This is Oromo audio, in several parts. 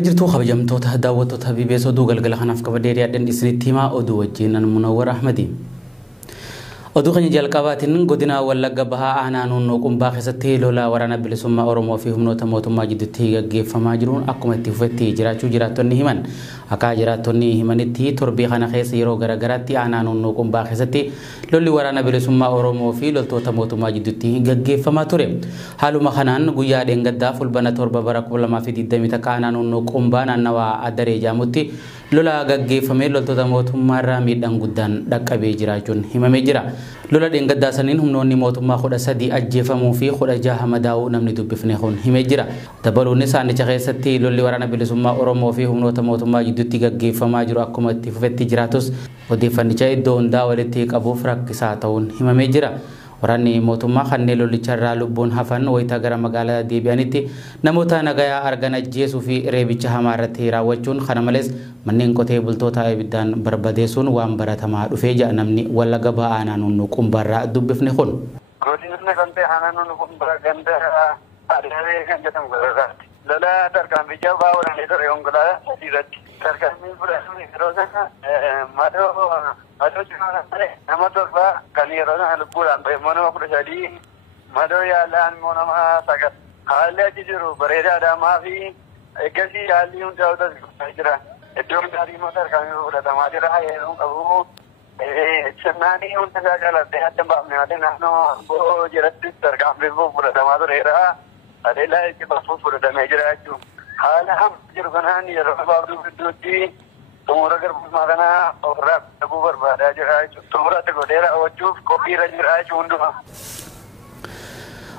jirtu kabajamtoota daawwattoota BBS oduu galgala kanaaf qabadee yaaddan isinitti himaa oduu wajjin Munawwar Ahmadi. Oduu keenya jalqabaatiin godina Wallagga Bahaa aanaa Nunnoo Qumbaa keessatti lola waraana bilisummaa Oromoo fi humnoota mootummaa jidduutti gaggeeffamaa jiruun akkuma itti fufetti jiraachuu jiraattonni himan. Akka jiraattonni himanitti torbii kana keessa yeroo garaagaraatti aanaa Nunnoo Qumbaa keessatti lolli waraana bilisummaa Oromoo fi loltoota mootummaa jidduutti gaggeeffamaa ture. Haaluma kanaan guyyaa dheengaddaa fulbana 7 bara 2020 takka aanaa Nunnoo Qumbaa naannawaa Adaree Jaamutti lola gaggeeffamee loltoota mootummaa irraa miidhaan guddaan dhaqqabee jiraachuun himamee jira. Lola dheengaddaa saniin humnoonni mootummaa 13 ajjeefamuu fi 16 madaa'uu namni dubbifne kun himee jira. Dabaluunis saanicha keessatti lolli waraana bilisummaa Oromoo fi humnoota mootummaa jidduutti gaggeeffamaa jiru akkuma itti fufetti jiraatus odeeffannicha iddoo hundaa walitti qabuuf rakkisaa ta'uun himamee jira. Waraanni mootummaa kanneen lolicha irraa lubbuun hafan wayita gara magaalaa deebi'anitti namoota nagayaa argan ajjeesuu fi reebicha hamaa irratti raawwachuun kana malees manneen qotee bultoota ibiddaan barbadeessuun waan baratamaa dhufee jira namni Wallagga Bahaa aanaa Nunnoo Qumbaarraa dubbifne kun. Godinni kan ta'e aanaa Nunnoo Qumbaa ganda Adaree kan jedhamu garaagaratti. Lola tarkaanfii jabaa waraanee ture onkolaa irratti. Tarkaanfii fudhatuun yeroo sana madoo cimaa kan ta'e nama torba kan yeroo sana lubbuudhaan bahe immoo nama 13 madoo yaalaan immoo nama 9. Haalli achi jiru bareedaadhaamaa fi eeggasii haalli hundaa'u tasgabbaa'ee jira. Iddoo hundaatii immoo tarkaanfii fudhatamaa jira yeroo qabu. Sirnaanii hunda isaa calaqqee adda baafne malee naannoo boo jedhatti tarkaanfii fudhatamaa tureera. Adeelaa itti bafuuf fudhatamee jira jechuudha. Haala hamma jiru kanaan yeroo gabaabduu gidduutti xumura garbummaa kana ofirraa dhaguu barbaadaa jira jechuudha. Xumuratti godhee raawwachuuf qophiirra jira jechuudha hundumaa.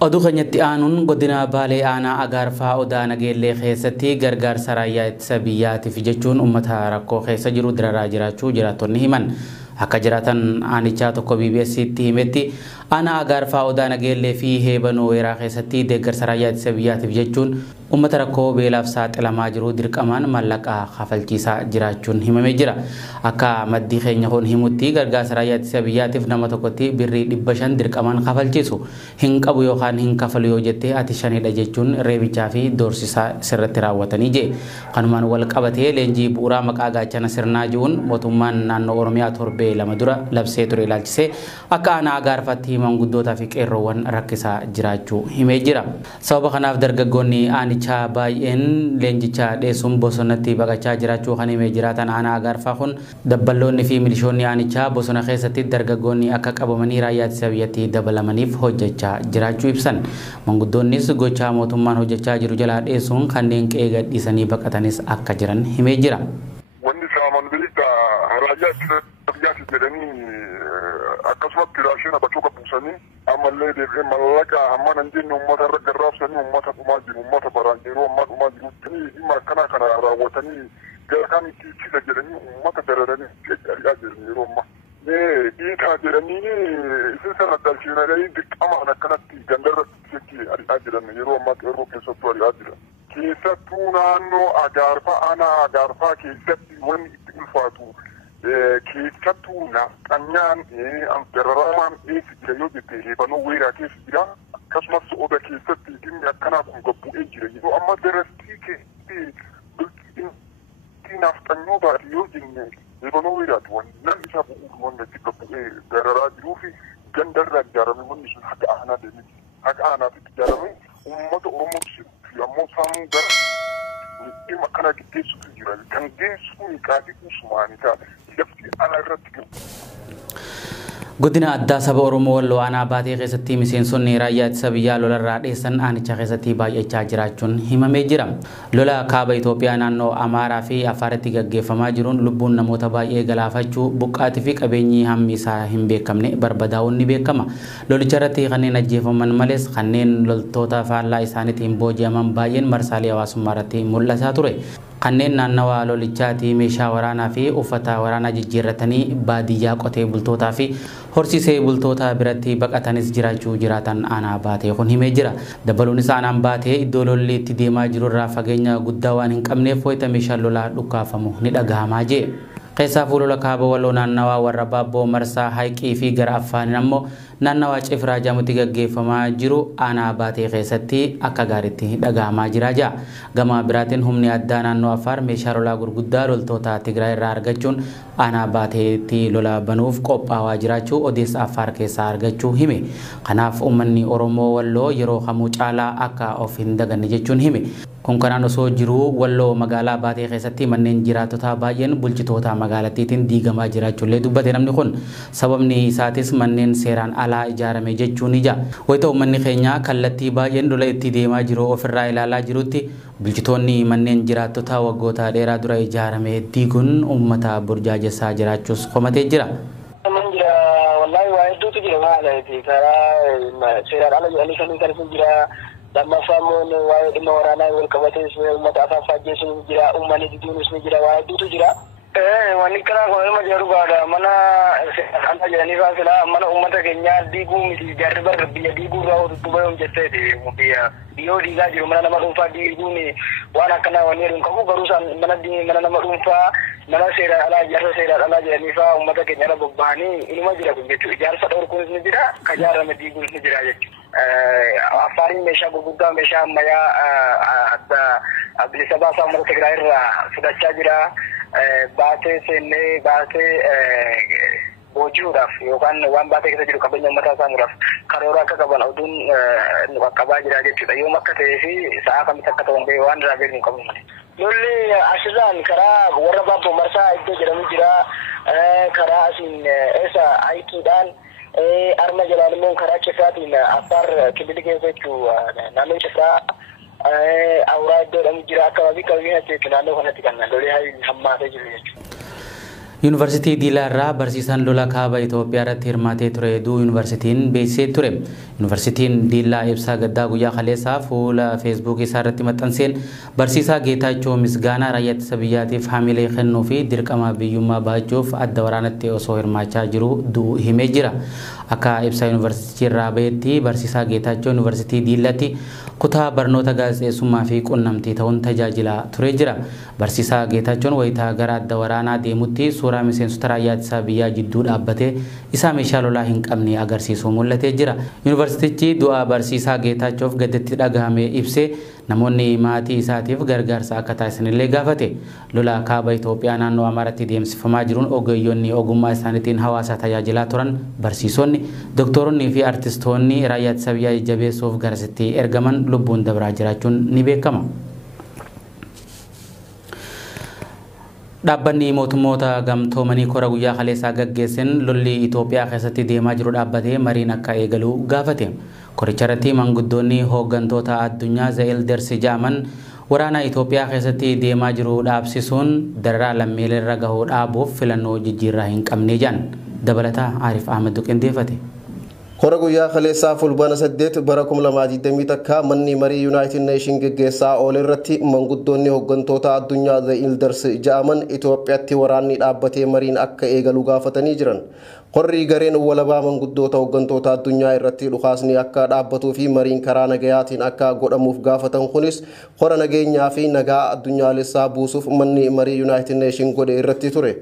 Oduu keenyatti aanuun godina Baalee aanaa Agaarfaa Odaa Nageellee keessatti gargaarsa raayyaa ittisa biyyaatiif jechuun uummata rakkoo keessa jiru diraraa jiraachuu jiraattonni himan. Akka jiraatan aanichaa tokko BBS'tti himetti aanaa Agaarfaa Odaa Nageellee fi Heebanoo Weeraa keessatti deeggarsa raayyaa ittisa biyyaatiif jechuun uummata rakkoo beelaaf saaxilamaa jiru dirqamaan maallaqaa kafalchiisaa jiraachuun himamee jira. Akka maddii keenya kun himutti gargaarsa raayyaa ittisa biyyaatiif nama tokkotti birrii 500 dirqamaan kafalchiisu hin qabu yookaan hin kafalu yoo jettee ati shanidha jechuun reebichaa fi doorsisaa sirratti raawwatanii jee. Kanumaan wal qabatee leenjii bu'uuraa maqaa gaachana sirnaa jiruun mootummaan naannoo Oromiyaa torbee lama dura labsee ture ilaalchisee akka aanaa Agaarfaatti manguddootaa fi qeerroowwan rakkisaa jiraachuu himee jira. Sababa kanaaf dargaggoonni aanichaa baay'een leenjicha dheessuun bosonatti baqachaa jiraachuu kan himee jiraatan aanaa Agaarfaa kun dabballoonni fi milishoonni aanichaa bosona keessatti dargaggoonni akka qabamanii raayyaa ittisa biyyatti dabalamaniif hojjechaa jiraachuu ibsan. Manguddoonnis gochaa mootummaan hojjechaa jiru jalaa dheessuun kanneen qe'ee gadhiisanii baqatanis akka jiran himee jira. akkasumatti raashina bakka buusanii ammallee deebi'ee mallaqa hamma nan jenne uummata irra garraabsanii uummata dhumaa jiru uummata baraan yeroo ammaa dhumaa jirutti dhimma akkanaa kana raawwatanii gara kan itti ittisa jedhanii uummata dararanii ari'aa jiran yeroo ammaa. Dhiitaa jedhanii isin sana dalchiinanii dirqamaan akkanatti gandarratti ari'aa jiran yeroo ammaa qeerroo keessattuu ari'aa jiran. Keessattuu naannoo Agaarfaa aanaa Agaarfaa keessatti wanni itti ulfaatu keessattuu naafxanyaan dararamaan eessa jira yoo jette Heebanoo Weeraa keessa jira. Akkasumas Odaa keessatti dhimmi akkanaa kun gabbu'ee jira. Yeroo amma darastii keessatti bilchaatii naafxanyoo baate yoo jenne Heebanoo Weeraati namni isaa bu'uuru wanni itti gabbu'ee dararaa jiruu fi gandarraa ijaarame wanni sun haga aanaa deemiti. Haga aanaatitti ijaarame uummata Oromoo fi ammoo saamuu gara dhimma akkanaa gaggeessuutu jira. Kan geessuun qaadii kuusumaanii ta'a. Godina addaa saba Oromoo Walloo aanaa Baatee keessatti miseensonni raayyaa ittisa biyyaa lolarraa dheessan aanicha keessatti baay'achaa jiraachuun himamee jira. Lola kaaba Itoophiyaa naannoo Amaaraa fi Afaaritti gaggeeffamaa jiruun lubbuun namoota baay'ee galaafachuu buqqaatii fi qabeenyi hammi isaa hin beekamne barbadaa'uun ni beekama. Lolicha irratti kanneen ajjeefaman malees kanneen loltoota faallaa isaaniitiin booji'aman baay'een marsaalee hawaasummaa irratti mul'ataa ture. Kanneen naannawaa lolichaatti meeshaa waraanaa fi uffata waraanaa jijjiirratanii baadiyyaa qotee bultootaa fi horsiisee bultoota biratti baqatanis jiraachuu jiraatan aanaa Baatee kun himee jira. Dabaluunis aanaan Baatee iddoo lolli itti deemaa jiru irraa fageenya guddaa waan hin qabneef wayita meeshaan lolaa dhukkaafamu ni dhagahamaa jee. Keessa fuulula kaaba walloo naannawaa warra Baabboo Marsaa Haiqii fi gara Affaaniin ammoo naannawaa Cifraa Jaamutti gaggeeffamaa jiru aanaa baatee keessatti akka gaariitti dhagahamaa jira jaa. Gama biraatiin humni addaa naannoo Affaar meeshaa lolaa gurguddaa loltoota Tigraay irraa argachuun aanaa baateetti lola banuuf qophaa'aa jiraachuu odeessa Affaar keessaa argachuu hime. Kanaaf uummanni Oromoo walloo yeroo kamuu caalaa akka of hin daganne jechuun hime. Kun kanaan osoo jiru walloo magaalaa baatee keessatti manneen jiraattotaa baay'een bulchitoota magaalattiitiin diigamaa jiraachuullee dubbate namni kun. Sababni isaatis manneen seeraan alaa ijaarame jechuun ija. Wayita uummanni keenya kallattii baay'een lola itti deemaa jiru ofirraa ilaalaa jirutti bulchitoonni manneen jiraattotaa waggoota dheeraa dura ijaarame diiguun uummata burjaajessaa jiraachuus komatee jira. Wallahi waa hedduutu jira maalaati karaa seeraan ala jedhanii kan jira. Lama famuun waa'ee dhimma waraanaa wal qabatees uummata afaan faajjeessuun jira uummanni diduunis ni jira waa hedduutu jira. Wanni kanaa kun ilma jedhu baadha mana ana jedhanii faasila mana uummata keenyaa diiguu miti jarri barra biyya diiguu irraa oduutu bayoom jetteeti biyyoo diigaa jiru mana nama dhuunfaa diiguun waan akkanaa wanni jedhu qabu garuu isaan mana nama dhuunfaa mana seeraan alaa ijaarsa seeraan alaa jedhanii faa uummata keenya irra bobba'anii ilma jira kun jechuudha ijaarsa dhorkuunis ni jira ka ijaarame diiguunis ni jira jechuudha. Affaariin meeshaa gurguddaa meeshaa ammayyaa adda bilisa baasaa uummata Tigraay irraa fudhachaa jira. Baatee seennee baatee booji'uudhaaf yookaan waan baatee keessa jiru qabeenya uummataa saamuudhaaf karoora akka qaban oduun nu qaqqabaa jira jechuudha. Yoom akka ta'ee fi sa'aa kamitti akka ta'u waan irraa beeknu hin qabu malee. Lolli asirraan karaa warra Baabboo Marsaa iddoo jedhamu jira. Karaa asiin eessa Haiqiidhaan arma jalaan immoo karaa Cifraatiin Affaar Kilili keessa jechuu naannoo Cifraa awuraa iddoo jedhamu jira akkaabii jechuudha naannoo kanatti kan lolli hammaatee jiru jechuudha. Yuunivarsiitii Diilaa irraa barsiisaan lola kaaba Itoophiyaa irratti hirmaatee ture heduu yuunivarsiitiin beeksisee ture. Yuunivarsiitiin Diilaa ibsaa gaddaa guyyaa kaleessaa fuula feesbuukii isaa irratti maxxanseen barsiisaa Geetaachoo Misgaanaa raayyaa ittisa biyyaatiif hamilee kennuu fi dirqama biyyummaa baachuuf adda waraanatti osoo hirmaachaa jiru du'uu himee jira. Akka ibsa yuunivarsiitii irraa bahetti barsiisaa Geetaachoo yuunivarsiitii Diilaatti kutaa barnoota gaazexeessummaa fi qunnamtii ta'uun tajaajilaa ture jira. Barsiisaa Geetaachoon wayitaa gara adda waraanaa deemutti suuraa miseensota raayyaa ittisa biyyaa jidduu dhaabbatee isaa meeshaa lolaa hin qabne agarsiisuu mul'atee jira. Yuunivarsiitichi du'a barsiisaa Geetaachoof gaddatti dhagahame ibsee namoonni maatii isaatiif gargaarsa akka taasisanillee gaafate. Lola kaaba Itoophiyaa naannoo Amaaraatti deemsifamaa jiruun ogeeyyoonni ogummaa isaaniitiin hawaasa tajaajilaa turan barsiisonni, doktoroonni fi artistoonni raayyaa ittisa biyyaa jajjabeessuuf garasitti ergaman lubbuun dabraa jiraachuun ni beekama. Dhaabbanni mootummoota gamtoomanii kora guyyaa kaleessaa gaggeessan lolli Itoophiyaa keessatti deemaa jiru dhaabbatee mariin akka eegalu gaafate. Koricha irratti manguddoonni hooggantoota addunyaa Elders jedhaman waraana Itoophiyaa keessatti deemaa jiru dhaabsisuun dararaa lammiilee irra gahuu dhaabuuf filannoo jijjiirraa hin qabne jedhan. Dabalataa Arif Ahmed qindeeffate. Kora guyyaa kaleessaa fulbaana 8 bara 2020 takka manni marii United Nation geggeessaa oole irratti manguddoonni hooggantoota addunyaa Elders jedhaman Itoophiyaatti waraanni dhaabbatee mariin akka eegalu gaafatanii jiran. Qorri gareen walabaa manguddoota hooggantoota addunyaa irratti dhukaasni akka dhaabbatuu fi mariin karaa nagayaatiin akka godhamuuf gaafatan kunis qora nageenyaa fi nagaa addunyaalessaa buusuuf manni marii United Nation godhe irratti ture.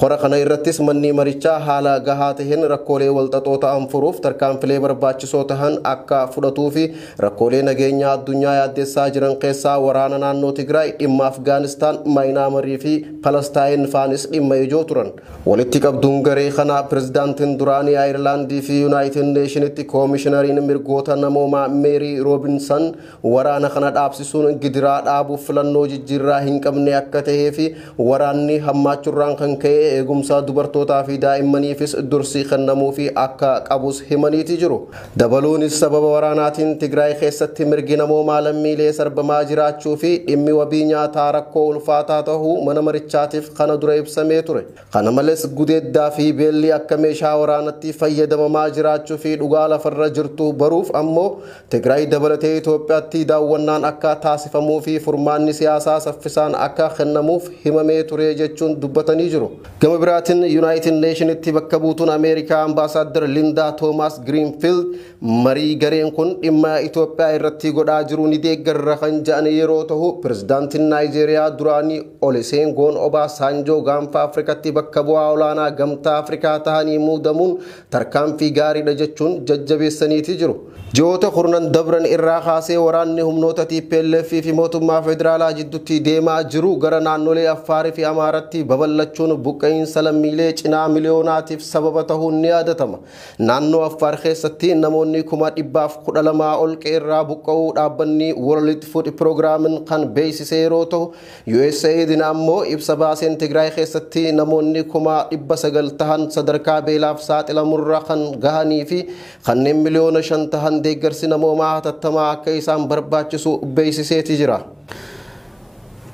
Qora kana irrattis manni marichaa haala gahaa taheen rakkoolee walxaxoota furuuf tarkaanfilee barbaachisoo tahan akka fudhatuu fi rakkoolee nageenyaa addunyaa yaaddessaa jiran keessaa waraana naannoo Tigraay, dhimma Afgaanistaan, Maayinaamarii fi Palestaayin faanis dhimma ijoo turan. Walitti qabduun garee kana pirezidaantiin duraanii Ayirlaandii fi United Nationitti koomishinariin mirgoota namoomaa Meerii Roobinsan waraana kana dhaabsisuun gidiraa dhaabuuf filannoo jijjiirraa hin qabne akka tahee fi waraanni hammaachuurraan kan ka'e eegumsa dubartootaa fi daa'immaniifis dursii kennamuu fi akka qabus himaniiti jiru. Dabaluunis sababa waraanaatiin Tigraay keessatti mirgi namoomaa lammiilee sarbamaa jiraachuu fi dhimmi wabii nyaataa rakkoo ulfaataa tahuu mana marichaatiif kana dura ibsamee ture. Kana malees gudeeddaa fi beelli akka akka meeshaa waraanatti fayyadamamaa jiraachuu fi dhugaa lafarra jirtu baruuf ammoo Tigraay dabalatee Itoophiyaatti daawwannaan akka taasifamuu fi furmaanni siyaasaa saffisaan akka kennamuuf himamee ture jechuun dubbatanii jiru. Gama biraatiin United Nationitti bakka buutuun Ameerikaa Ambaasaadder Linda Thomas Greenfield marii gareen kun dhimma Itoophiyaa irratti godhaa jiru ni deeggarra kan jedhan yeroo ta'u pirezidaantiin Naayijeeriyaa duraanii Olusegun Obasanjo gaanfa Afrikaatti bakka bu'aa olaanaa gamtaa Afrikaa tahanii muudamuun tarkaanfii gaariidha jechuun jajjabeessaniiti jiru. Ji'oota kurnan dabran irraa kaasee waraanni humnoota TPLF fi mootummaa federaalaa jidduutti deemaa jiru gara naannolee Affaarii fi Amaaratti babal'achuun buqqa'iinsa lammiilee cinaa miliyoonaatiif sababa ta'uun ni yaadatama. Naannoo Affaar keessatti namoonni 112 ol qeerraa buqqa'uu dhaabbanni World Food Program kan beeksise yeroo ta'u USAID ammoo ibsa baaseen Tigraay keessatti namoonni 900 tahan sadarkaa beelaaf saaxilamurra kan gahanii fi kanneen miliyoona 5 tahan deeggarsi namoomaa hatattamaa akka isaan barbaachisu beeksiseeti jira.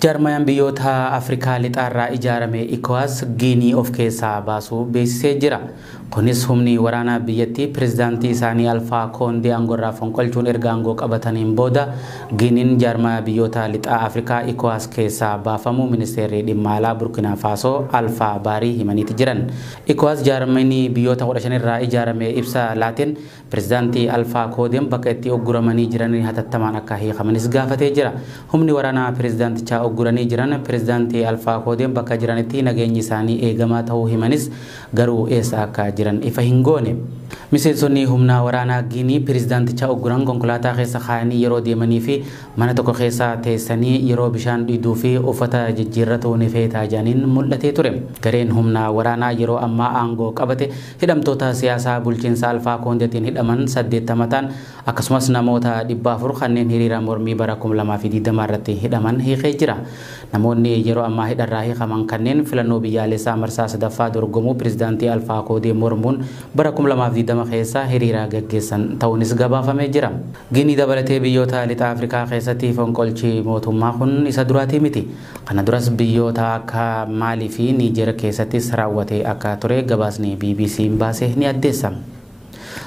Jarmayaan biyyoota Afrikaa lixaarraa ijaarame ECOWAS Giinii of keessaa baasuu beeksisee jira. Kunis humni waraanaa biyyattii pirezidaantii isaanii Alfaa Koondee aangorraa fonqolchuun erga aangoo qabataniin booda Giiniin jarmayaa biyyoota lixaa Afrikaa ECOWAS keessaa baafamuu ministeerri dhimma alaa Burkina Faso Alfaa Baarii himaniiti jiran. ECOWAS jarmayni biyyoota 15 irraa ijaarame ibsa laatiin pirezidaantii Alfaa Koondeen bakka itti ogguramanii jiranii hatattamaan akka hiikamanis gaafatee jira. Humni waraanaa pirezidaantichaa ogguranii jiran pirezidaantii Alfaa Koondeen bakka jiranitti nageenyi isaanii eegamaa ta'uu himanis garuu eessa akka jiran ifa hin goone. Miseensonni humna waraanaa Giinii pirezidaanticha ogguran konkolaataa keessa kaa'anii yeroo deemanii fi mana tokko keessa teessanii yeroo bishaan dhiduu fi uffata jijjiirratoo ni feetaa jedhaniin mul'atee ture. Gareen humna waraanaa yeroo ammaa aangoo qabate hidhamtoota siyaasaa bulchiinsa Alfaa Koondeetiin hidhaman 80 ta'an akkasumas namoota 400 kanneen hiriira mormii bara 2020 irratti hidhaman hiikee jira. Namoonni yeroo ammaa hidharraa hiikaman kanneen filannoo biyyaalessaa marsaa sadaffaa dorgomuu pirezidaantii Alfaa Koondee mormuun bara 2020 keessa hiriira gaggeessan ta'uunis gabaafamee jira. Giinii dabalatee biyyoota lixa Afrikaa keessatti fonqolchi mootummaa kun isa duraatii miti. Kana duras biyyoota akka Maalii fi Niijer keessattis raawwatee akka ture gabaasni BBC baasee ni addeessa.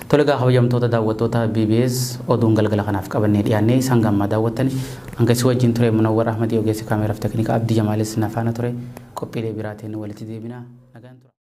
Tolega kabajamtoota daawwattoota BBS oduun galgala kanaaf qabannee dhiyaannee isaan gammaa daawwattanii hanga si wajjin ture Munawwar Ahmad ogeessi kaameraaf tekniika Abdii Jamaalis nafaana ture qophiilee biraatiin walitti deebinaa nagaan ture.